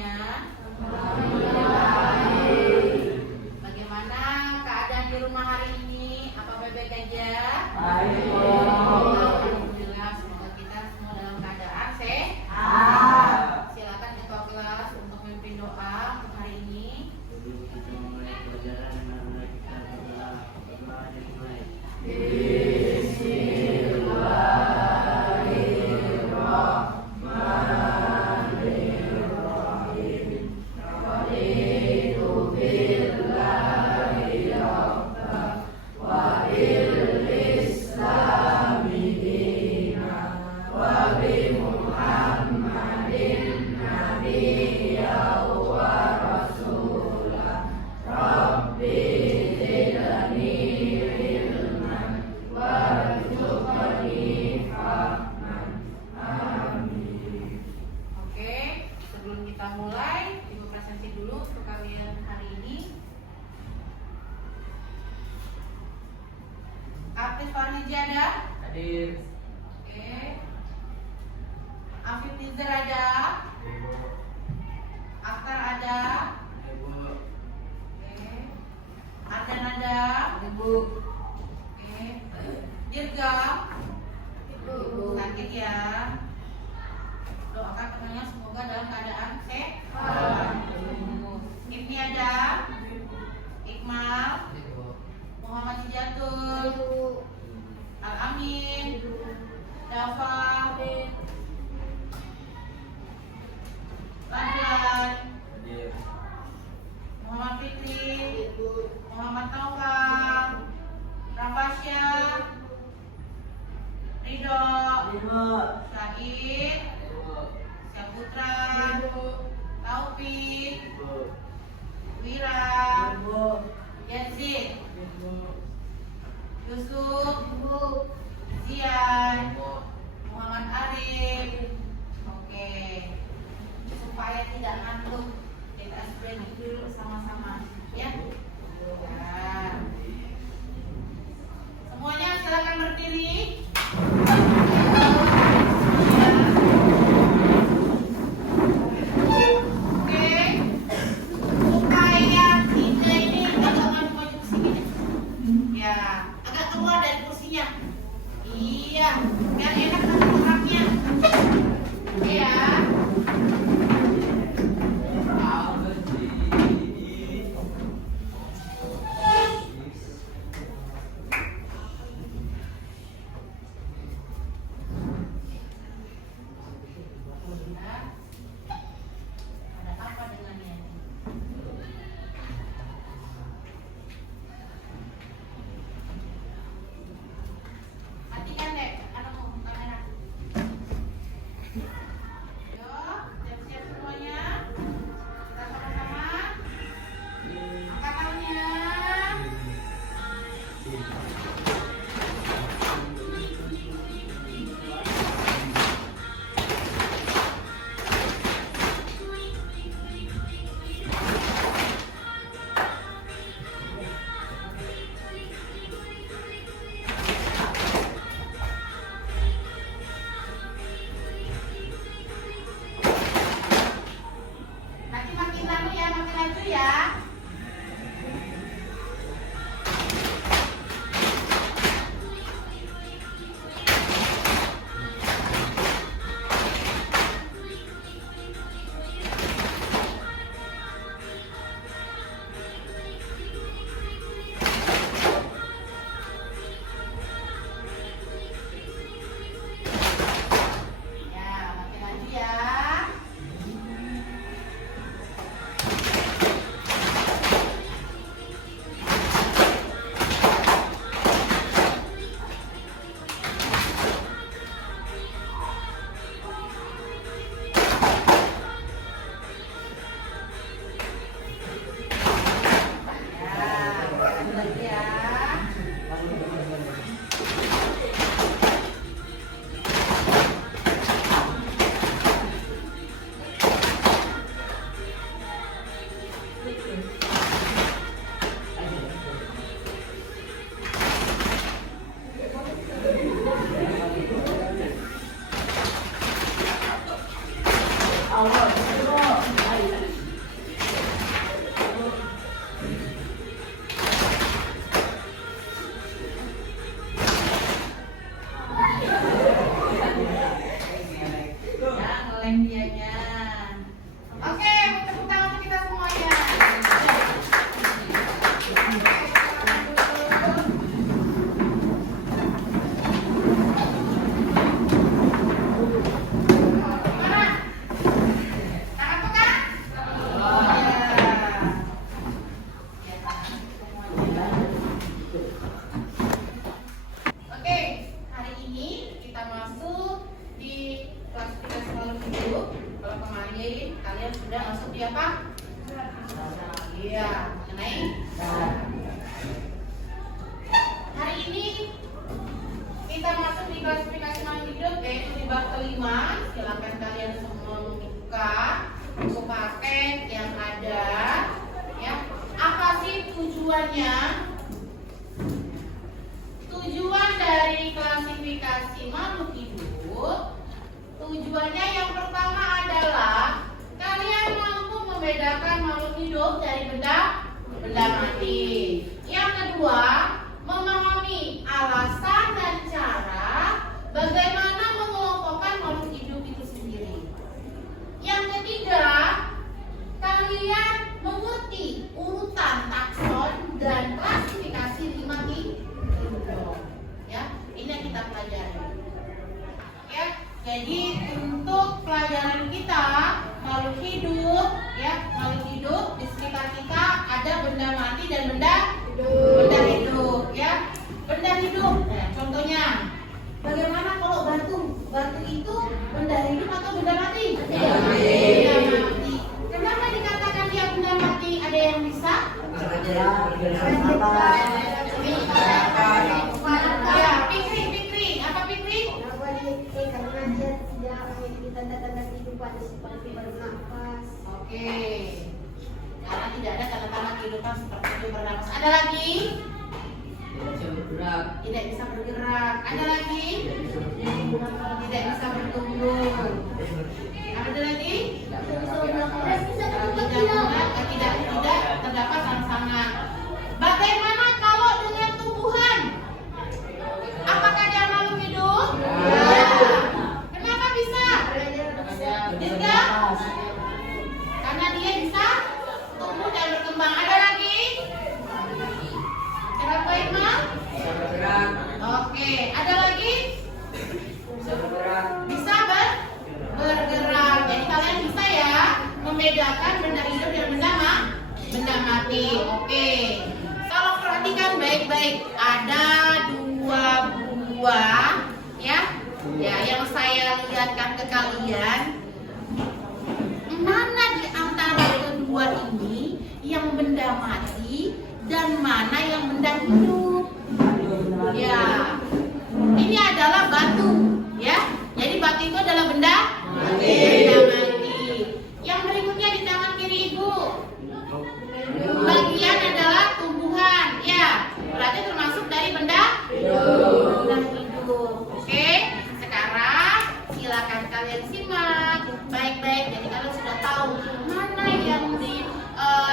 semuanya? Bagaimana keadaan di rumah hari ini? Apa baik-baik aja? Alhamdulillah, semoga kita semua dalam keadaan sehat. Silakan ketua kelas untuk memimpin doa untuk hari ini. Sebelum kita memulai pelajaran, marilah kita berdoa yang baik. Oke, sebelum kita mulai, Ibu presentasi dulu untuk kalian hari ini. Artis Farniji ada? Hadir. Oke. Afif Nizar ada? Akhtar ada? Ibu. Oke. Ardan ada? Ibu. Oke. Dirga? Ibu. Sakit ya. Doakan temannya semoga dalam keadaan sehat. Ibni ada? Iqmal? Muhammad Hijatul? Al-Amin? Dafa? Lanjutan? Hadir. Muhammad Fikri? Muhammad Taufan? Rafasya? Ridho? Ibu. Syahid? Syaputra? Taufik? Ibu. Wira? Ibu. Yazid? Ibu. Yusuf? Zian? Ibu. Muhammad Arif? Oke, supaya tidak ngantuk kita stretching dulu sama-sama ya. Ya. Semuanya silakan berdiri. Oke, supaya kita ini agak maju ke sini deh. Ya, agak keluar dari kursinya. Iya, biar enak geraknya. Oke ya. kalian sudah masuk di apa? Iya, naik. Hari ini kita masuk di klasifikasi makhluk hidup, yaitu di bab kelima. Silakan kalian semua membuka buku paket yang ada. Ya, apa sih tujuannya? Tujuan dari klasifikasi makhluk hidup, tujuannya yang pertama adalah kalian mampu membedakan makhluk hidup dari benda mati. Yang kedua, memahami alasan dan cara bagaimana mengelompokkan makhluk hidup itu sendiri. Yang ketiga, kalian mengerti urutan takson dan klasifikasi lima hidup. Ya, ini yang kita pelajari. Ya, jadi untuk pelajaran kita makhluk hidup, ya makhluk hidup di sekitar kita ada benda mati dan benda hidup, ya benda hidup. Nah, contohnya, bagaimana kalau batu? Batu itu benda hidup atau benda mati? Benda mati. Kenapa dikatakan dia benda mati? Ada yang bisa? Ya, Fikri, apa Fikri? Karena dia tidak memiliki tanda-tanda kehidupan seperti bernafas. Oke. Karena tidak ada tanda-tanda kehidupan seperti itu bernafas. Ada lagi? Tidak bisa bergerak. Ada lagi? Tidak bisa bertumbuh. Ada lagi? Tidak terdapat rangsangan. Bagaimana kalau dengan tumbuhan? Apakah dia makhluk hidup? Ya. Kenapa bisa? Bisa? Karena dia bisa tumbuh dan berkembang. Ada lagi? Kenapa Imam? Oke. Ada lagi? Bisa bergerak. Jadi kalian bisa ya membedakan benda hidup dan benda mati. Oke. Kalau perhatikan baik-baik, ada dua buah ya yang saya lihatkan ke kalian. Mana di antara kedua ini yang benda mati dan mana yang benda hidup? Ya, ini adalah batu ya. Jadi batu itu adalah benda mati. Yang berikutnya di tangan kiri ibu, bagian adalah tumbuhan ya. Berarti termasuk dari benda hidup. Oke, sekarang silakan kalian simak baik-baik. Jadi kalian sudah tahu mana yang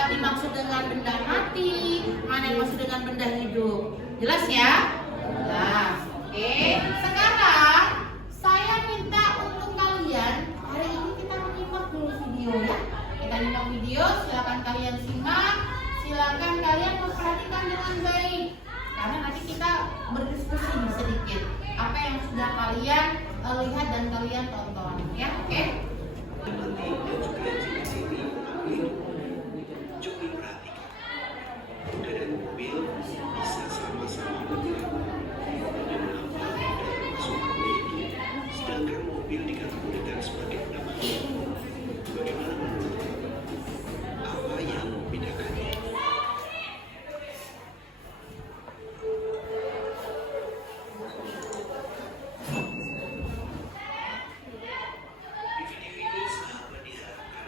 dimaksud dengan benda mati, mana yang dimaksud dengan benda hidup. Jelas ya? Jelas. Oke, sekarang saya minta untuk kalian, hari ini kita menyimak dulu video ya. Kita nyimak video, silakan kalian simak, silakan kalian memperhatikan dengan baik. Karena nanti kita berdiskusi sedikit apa yang sudah kalian lihat dan kalian tonton ya, oke? Coba perhatikan, kuda dan mobil bisa sama-sama bergerak. Sedangkan mobil dikategorikan sebagai benda mati. Bagaimana menurut? Apa yang membedakannya? Di video ini sahabat diharapkan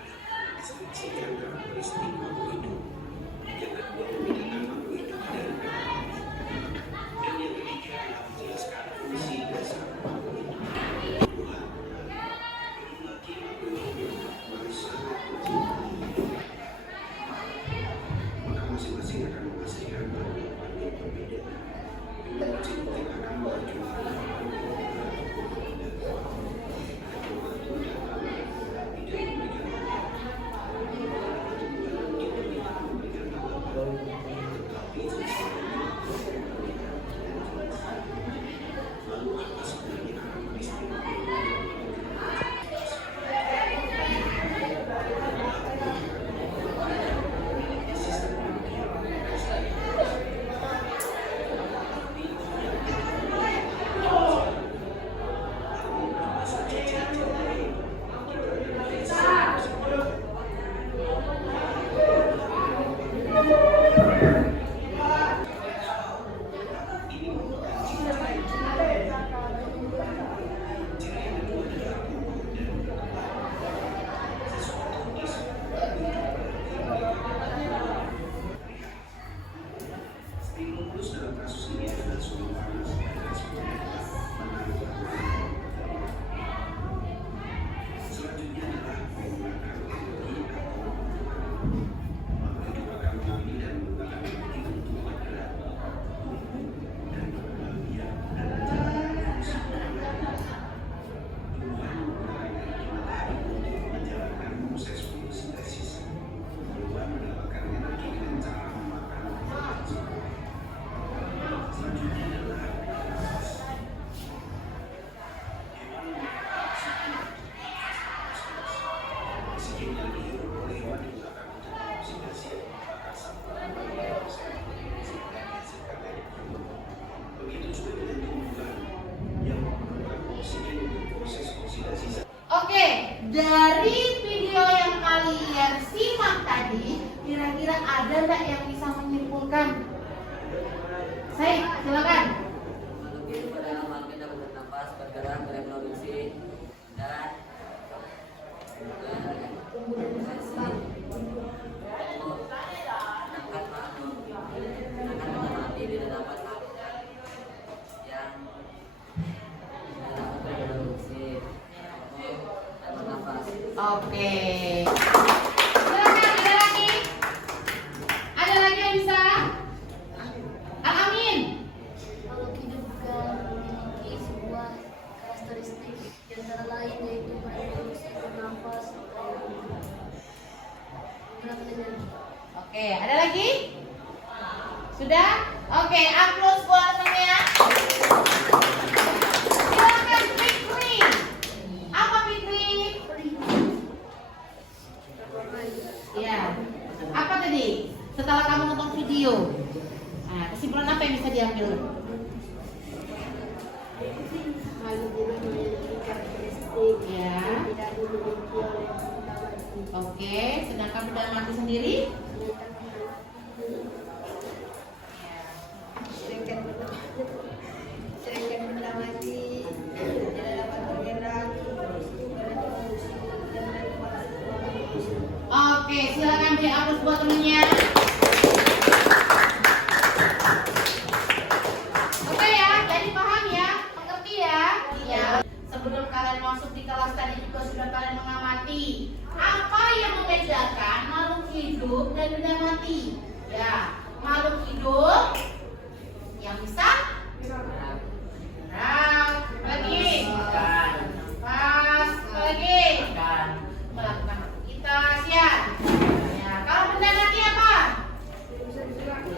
nggak yang bisa menyimpulkan? Saya silakan. Makhluk hidup adalah makhluk yang dapat bernafas, bergerak, bereproduksi, darat, Oke. Silakan, ada lagi? Ada lagi yang bisa? Al-Amin. Makhluk hidup juga memiliki sebuah karakteristik yang antara lain yaitu bereproduksi, bernafas, bergerak dengan Oke, ada lagi? Sudah? Oke, aplaus buat temennya. Silakan Fikri. Apa Fikri? Ya. Apa tadi? Setelah kamu nonton video. Nah, kesimpulan apa yang bisa diambil? makhluk hidup memiliki karakteristik Ya. yang tidak dimiliki oleh benda mati. Oke, sedangkan benda mati sendiri? Sedangkan benda mati tidak dapat bergerak, bereproduksi, dan bernafas. Oke, silakan beri aplaus buat temennya. Oke ya, jadi paham ya, mengerti ya? Iya. Sebelum kalian masuk di kelas tadi juga sudah kalian mengamati apa yang membedakan makhluk hidup dan benda mati. Ya, makhluk hidup yang bisa gerak, lagi nafas, lagi melakukan aktivitas ya. Ya, kalau benda mati apa?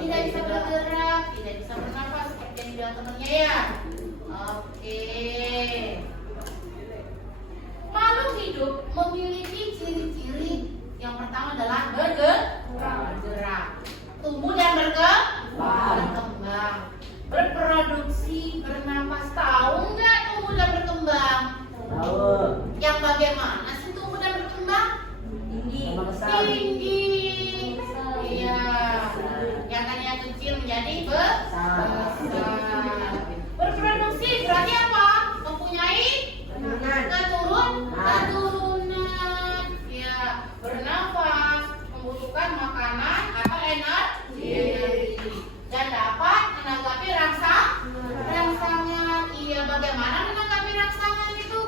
Tidak bisa bergerak, tidak bisa bernafas seperti yang dibilang temannya ya. Oke. Makhluk hidup memiliki ciri-ciri. Yang pertama adalah bergerak, tumbuh dan berkembang, berproduksi, bernafas. Tahu nggak tumbuh dan berkembang? Yang bagaimana sih tumbuh dan berkembang? Tinggi. Iya. Yang tadinya kecil menjadi besar. Berproduksi berarti apa? Mempunyai keturunan. Ya, bernafas, membutuhkan makanan atau energi. Dan dapat menanggapi rangsangan. Iya, bagaimana menanggapi rangsangan itu?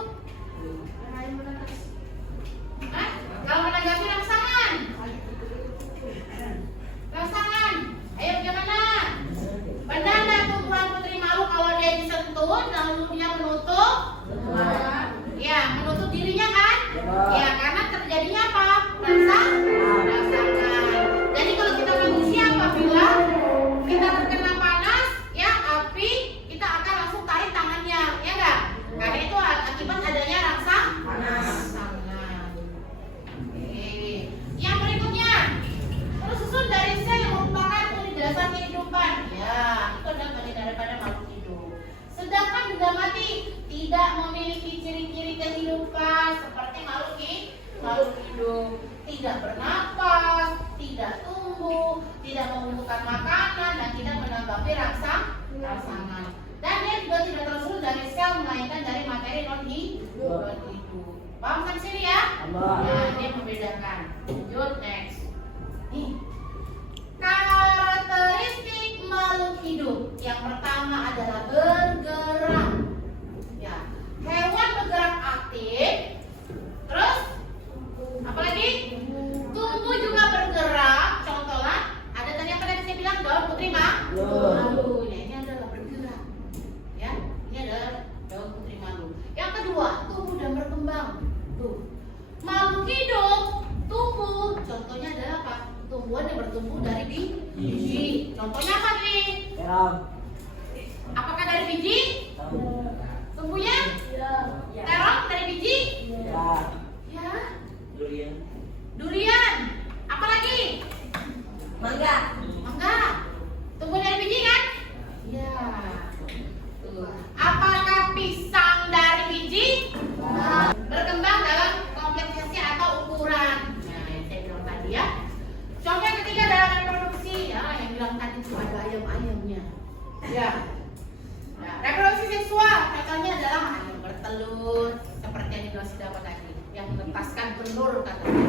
Hah? Kalau menanggapi rangsangan, ayo bagaimana? Benda dan tumbuhan putri malu kalau dia disentuh, lalu dia menutup, ya menutup dirinya kan? Ya karena terjadinya apa? Rangsangan. Jadi kalau kita manusia apabila kita terkena panas, ya api, kita akan langsung tarik tangannya, ya enggak? Karena itu akibat adanya rangsangan. Yang berikutnya, terus susun dari sel yang merupakan unit dasar kehidupan. Ya, itu adalah bagian daripada makhluk hidup. Sedangkan benda mati tidak memiliki ciri-ciri kehidupan seperti makhluk hidup. Tidak bernapas, tidak tumbuh, tidak membutuhkan makanan, dan tidak menanggapi rangsangan. Dan dia juga tidak tersusun dari sel, melainkan dari materi non-hidup. Paham kan sini ya? Nah, dia membedakan. Lanjut next. Nih. Karakteristik makhluk hidup. Yang pertama adalah bergerak. Ya. Hewan bergerak aktif. Terus apa lagi? Tumbuh juga bergerak. Contohnya ada tadi apa tadi saya bilang daun putri malu. Ya, ini adalah bergerak. Ya, ini adalah daun putri malu. Yang kedua, tumbuh dan berkembang. Tuh. Makhluk hidup tumbuh, contohnya adalah apa? Tumbuhan yang bertumbuh dari biji. Contohnya apa nih? Apakah dari biji? Tumbuhnya? Terong dari biji? Ya. Durian. Apa lagi? Mangga. Tumbuh dari biji kan? Ya. Tuh. Apakah pisang dari biji? Berkembang dalam kompleksasi atau ukuran. Nah, yang saya bilang tadi ya. Contoh yang ketiga dalam reproduksi bilang tadi itu ada ayam-ayamnya. Ya. Nah, reproduksi seksual contohnya adalah ayam bertelur seperti yang kita sudah dapat tadi, yang melepaskan telur katanya.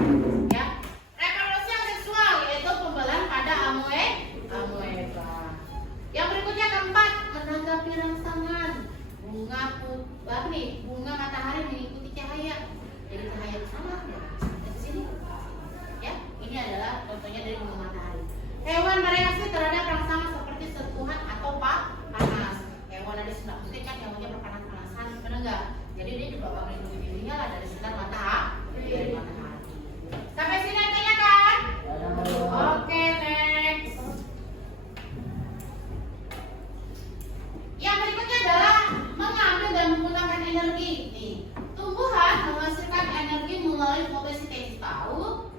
Ya. Reproduksi seksual yaitu pembelahan pada amoeba. Yang berikutnya keempat, menanggapi rangsangan. Bunga matahari mengikuti cahaya. Jadi cahaya di sana ya, di sini. Ya, ini adalah contohnya dari bunga matahari. Hewan bereaksi terhadap rangsangan seperti sentuhan atau panas. Hewan ada sinar putih kan hewannya berpanas-panasan, benar enggak? Jadi dia juga bakal melindungi dirinya lah dari sinar matahari. Sampai sini artinya kan? Oke, next. Yang berikutnya adalah mengambil dan menggunakan energi. Nih, tumbuhan menghasilkan energi melalui fotosintesis. Tahu?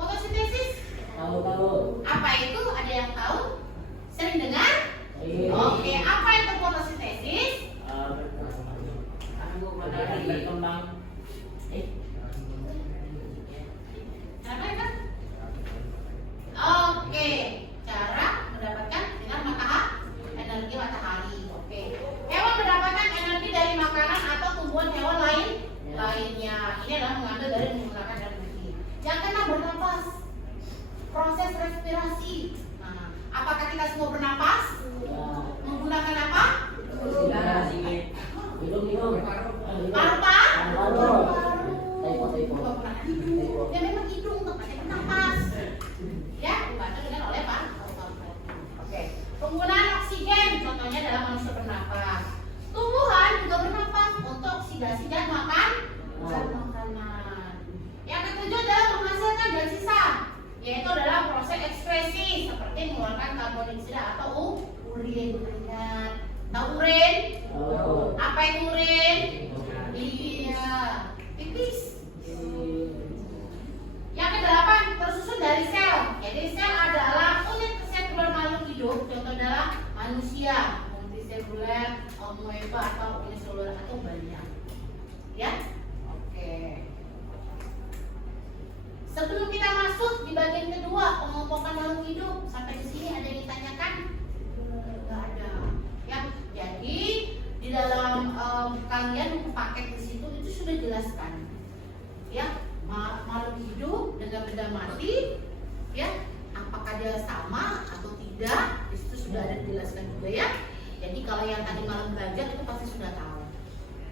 Fotosintesis? Tahu. Apa itu? Ada yang tahu? Sering dengar? Oke, apa itu fotosintesis? Berkembang. Apa itu? Oke, cara mendapatkan sinar energi matahari. Oke, hewan mendapatkan energi dari makanan atau tumbuhan hewan lainnya. Ini adalah mengambil dari menggunakan energi. Yang keenam, bernapas. Proses respirasi. Nah, apakah kita semua bernapas? Menggunakan apa? Minum. Paru-paru. Ya memang hidung tempatnya bernapas. Ya, dibantu dengan oleh paru-paru. Oke. Penggunaan oksigen, contohnya adalah manusia bernapas. Tumbuhan juga bernapas untuk oksidasi dan makanan. Yang ketujuh adalah menghasilkan zat sisa, yaitu adalah proses ekskresi seperti mengeluarkan karbon dioksida atau urin. Ingat, tahu urin? Apa itu urin? Iya, pipis. Yang kedelapan, tersusun dari sel. Jadi sel adalah unit seluler makhluk hidup. Contoh adalah manusia, multiseluler, amoeba atau uniseluler atau banyak. Ya, oke. Sebelum kita masuk di bagian kedua, pengelompokan makhluk hidup, sampai di sini ada yang ditanyakan? Enggak ada. Ya, jadi di dalam kalian buku paket di situ itu sudah jelaskan. Ya, makhluk hidup dengan benda mati, ya, apakah dia sama atau tidak? Di situ sudah ada dijelaskan juga ya. Jadi kalau yang tadi malam belajar itu pasti sudah tahu.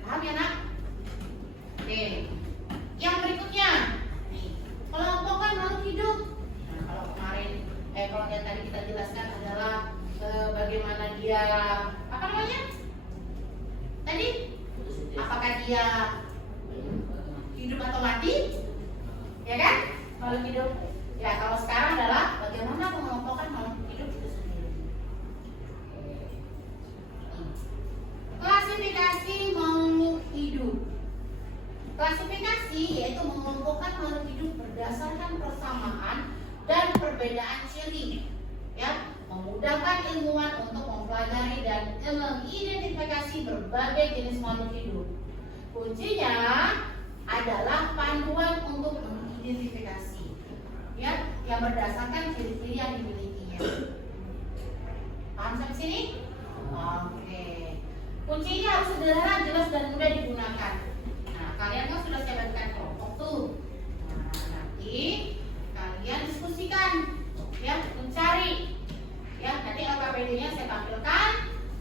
Paham ya nak? Oke. Yang berikutnya, nih, kelompokan makhluk hidup. Nah, kalau kemarin, kalau yang tadi kita jelaskan adalah bagaimana dia, apa namanya? Tadi, apakah dia hidup atau mati? Ya kan? Makhluk hidup. Ya, kalau sekarang adalah bagaimana pengelompokan makhluk hidup itu sendiri. Klasifikasi makhluk hidup. Klasifikasi yaitu mengelompokkan makhluk hidup berdasarkan persamaan dan perbedaan ciri, ya, memudahkan ilmuwan untuk mempelajari dan mengidentifikasi berbagai jenis makhluk hidup. Kuncinya adalah panduan untuk mengidentifikasi, ya, yang berdasarkan ciri-ciri yang dimilikinya. Paham sampai sini? Oke. Kuncinya harus sederhana, jelas dan mudah digunakan. Nah, kalian kan sudah saya bagikan kelompok tuh. Nah, nanti kalian diskusikan, ya, mencari. Ya, nanti LKPD-nya saya tampilkan.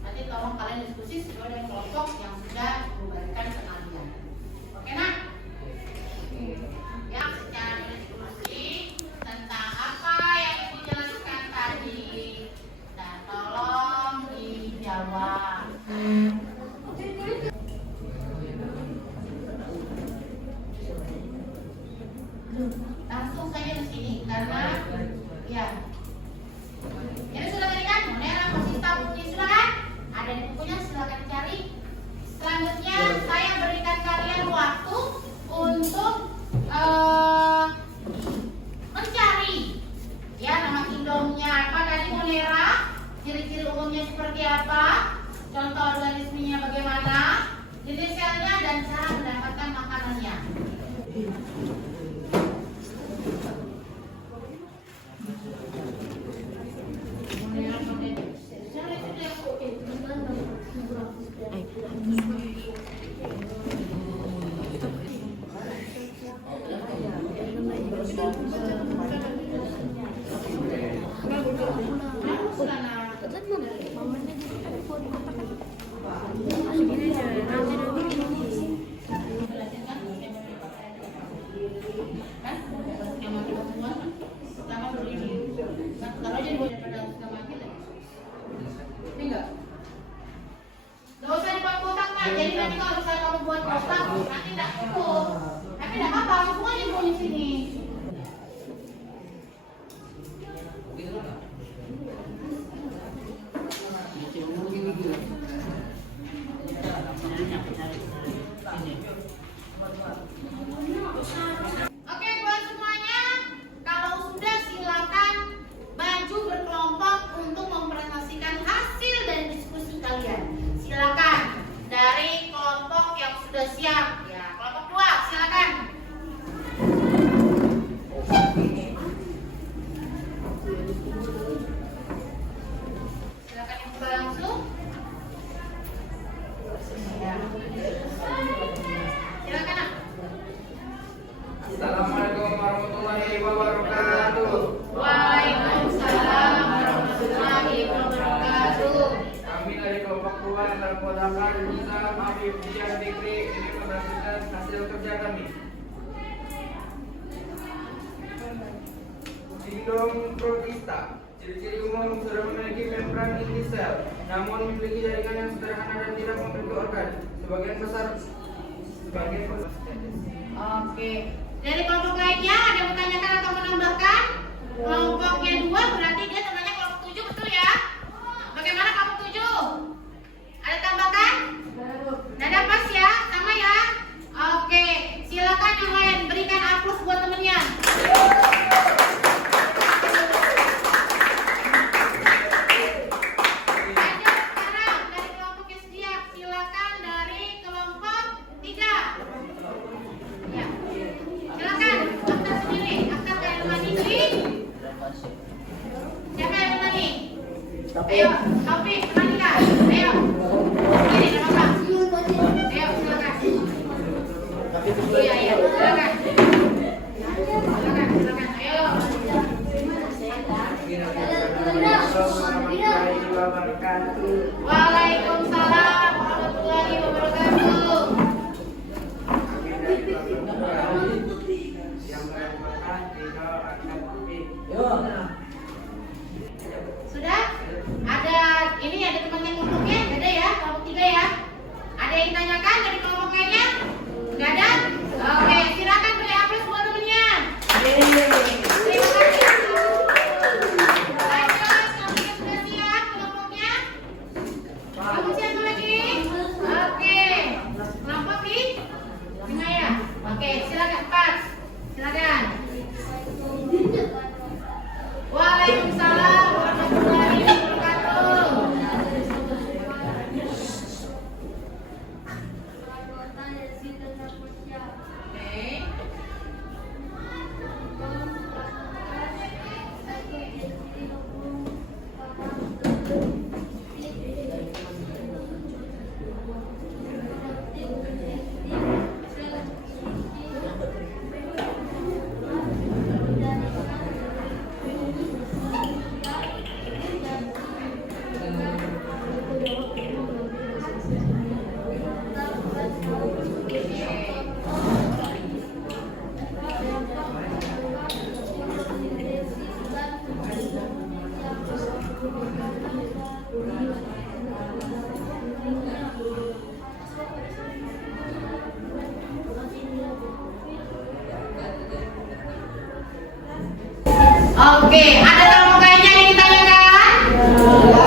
Nanti tolong kalian diskusi sesuai dengan kelompok yang sudah diberikan ke kalian. Oke, nak? Ya, secara diskusi tentang apa yang Ibu jelaskan tadi. Nah, tolong dijawab. Langsung saja ke sini karena ya. Ini sudah tadi kan? Monera masih tahu sudah kan? Ada di bukunya, silakan cari. Selanjutnya saya berikan kalian waktu untuk mencari, ya, nama indomnya apa tadi, monera, ciri-ciri umumnya seperti apa, contoh organismenya bagaimana, jenis selnya dan cara mendapatkan makanannya. hasil kerja kami. Sindrom protista. Ciri-ciri umum sudah memiliki membran inti sel, namun memiliki jaringan yang sederhana dan tidak membentuk organ. Sebagian besar. Oke. Dari kelompok lainnya ada yang menanyakan atau menambahkan? Kelompoknya 2 berarti dia temannya kelompok 7, betul ya? Bagaimana kelompok 7? Ada tambahan? Nada pas ya? Sama ya? Oke. Silakan yang lain berikan aplaus buat temennya. Ayo, Taufik, kemana kita? Ayo. Ini ada apa? Ayo, silakan. Iya, iya, silakan. Silakan. Ayo. Waalaikumsalam warahmatullahi wabarakatuh. Sudah? Ada temannya kelompoknya? Gak ada ya? Kelompok 3 ya? Ada yang ditanyakan dari kelompok lainnya? Gak ada? Oke, silakan beri aplaus buat temennya. Terima kasih. Lanjut, kelompoknya sudah siap kelompoknya? Kamu siapa lagi? Oke. Kelompok 5 ya? Oke, silakan Pak. Silakan. Waalaikumsalam warahmatullahi wabarakatuh. Oke, ada kelompok lainnya yang ditanyakan?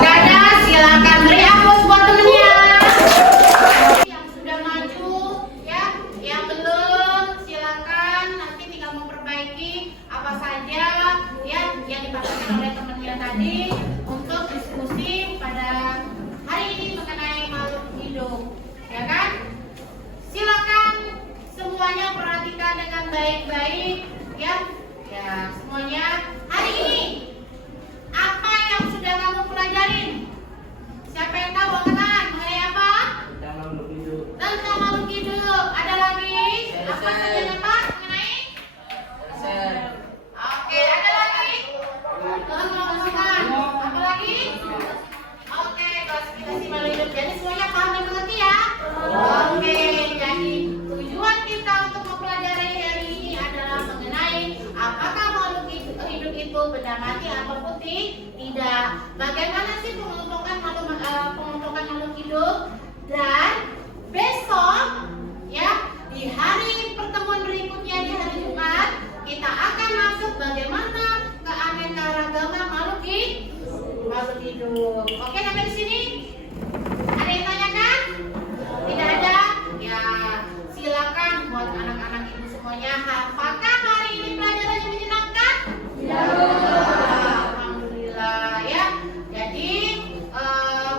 Gak ada, silakan beri aplaus buat temennya. Yang sudah maju, ya, yang belum, silakan nanti tinggal memperbaiki apa saja ya yang dipaparkan oleh temennya tadi untuk diskusi pada hari ini mengenai makhluk hidup, ya kan? Silakan semuanya perhatikan dengan baik-baik, ya. Ya, semuanya hari ini apa yang sudah kamu pelajarin? Siapa yang tahu angkat tangan mengenai apa? Tentang makhluk hidup. Tentang makhluk hidup. Ada lagi? Apa saja Pak mengenai? Oke, ada lagi? Apa lagi? Oke, klasifikasi makhluk hidup. Jadi semuanya paham dan mengerti ya? Oke, jadi tujuan kita untuk mempelajari hari ini adalah mengenai apakah makhluk hidup itu benda mati atau putih? Tidak. Bagaimana sih pengelompokan makhluk hidup? Dan besok ya di hari pertemuan berikutnya di hari Jumat kita akan masuk bagaimana keanekaragaman makhluk hidup. Oke, sampai di sini? Ada yang tanyakan? Tidak ada? Ya, silakan buat anak-anak ibu semuanya. Apakah hari ini pelajarannya menyenangkan? Ya. Alhamdulillah ya. Jadi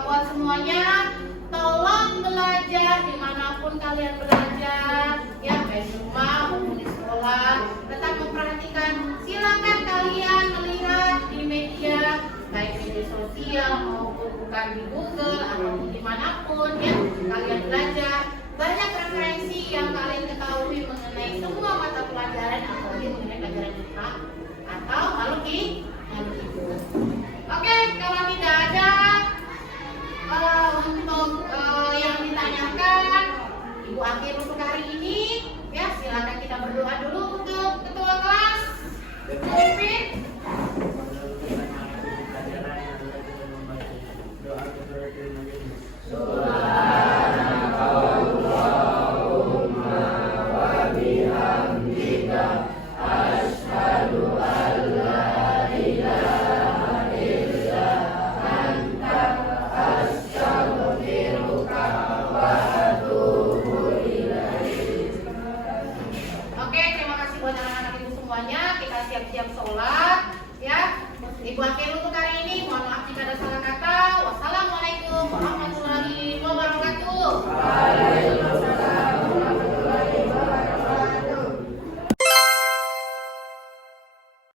buat semuanya tolong belajar dimanapun kalian belajar, ya baik di rumah maupun di sekolah. Tetap memperhatikan. Silakan kalian melihat di media, baik media sosial maupun bukan di Google ataupun dimanapun ya kalian belajar. Banyak referensi yang kalian ketahui mengenai semua mata pelajaran atau mengenai pelajaran Jepang atau makhluk hidup. Oke, kalau tidak ada untuk yang ditanyakan, Ibu akhir untuk hari ini. sholat, ya. Ibu akhir